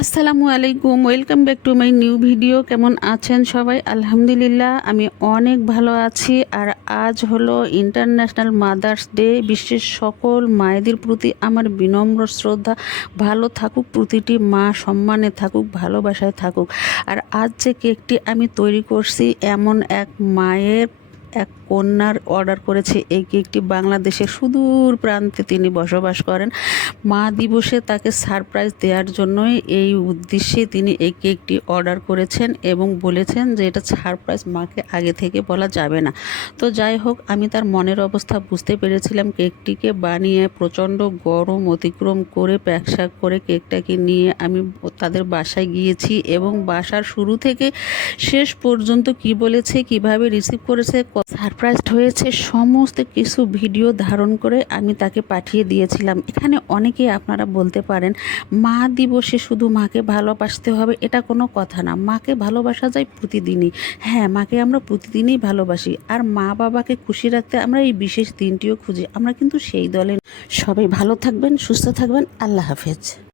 আসসালামু আলাইকুম, welcome back to my new video. কেমন আছেন সবাই? আলহামদুলিল্লাহ আমি অনেক ভালো আছি। আর আজ হলো ইন্টারন্যাশনাল মাদার্স ডে। বিশ্বের সকল মায়েদের প্রতি আমার বিনম্র শ্রদ্ধা। ভালো থাকুক প্রতিটি মা, সম্মানে থাকুক, ভালোবাসায় থাকুক। আর আজ যে কেকটি আমি তৈরি করছি, এমন এক মায়ের এক কন্যার অর্ডার করেছে এই কেকটি। বাংলাদেশের সুদূর প্রান্তে তিনি বসবাস করেন। মা দিবসে তাকে সারপ্রাইজ দেওয়ার জন্যই এই উদ্দেশ্যে তিনি এই কেকটি অর্ডার করেছেন এবং বলেছেন যে এটা সারপ্রাইজ, মাকে আগে থেকে বলা যাবে না। তো যাই হোক, আমি তার মনের অবস্থা বুঝতে পেরেছিলাম। কেকটিকে বানিয়ে প্রচণ্ড গরম অতিক্রম করে প্যাকশাক করে কেকটাকে নিয়ে আমি তাদের বাসায় গিয়েছি এবং বাসার শুরু থেকে শেষ পর্যন্ত কি বলেছে, কিভাবে রিসিভ করেছে, সারপ্রাইজড হয়েছে, সমস্ত কিছু ভিডিও ধারণ করে আমি তাকে পাঠিয়ে দিয়েছিলাম। এখানে অনেকেই আপনারা বলতে পারেন মা দিবসে শুধু মাকে ভালোবাসতে হবে, এটা কোনো কথা না। মাকে ভালোবাসা যায় প্রতিদিনই। হ্যাঁ, মাকে আমরা প্রতিদিনই ভালোবাসি। আর মা বাবাকে খুশি রাখতে আমরা এই বিশেষ দিনটিও খুঁজি। আমরা কিন্তু সেই দলে। সবাই ভালো থাকবেন, সুস্থ থাকবেন। আল্লাহ হাফেজ।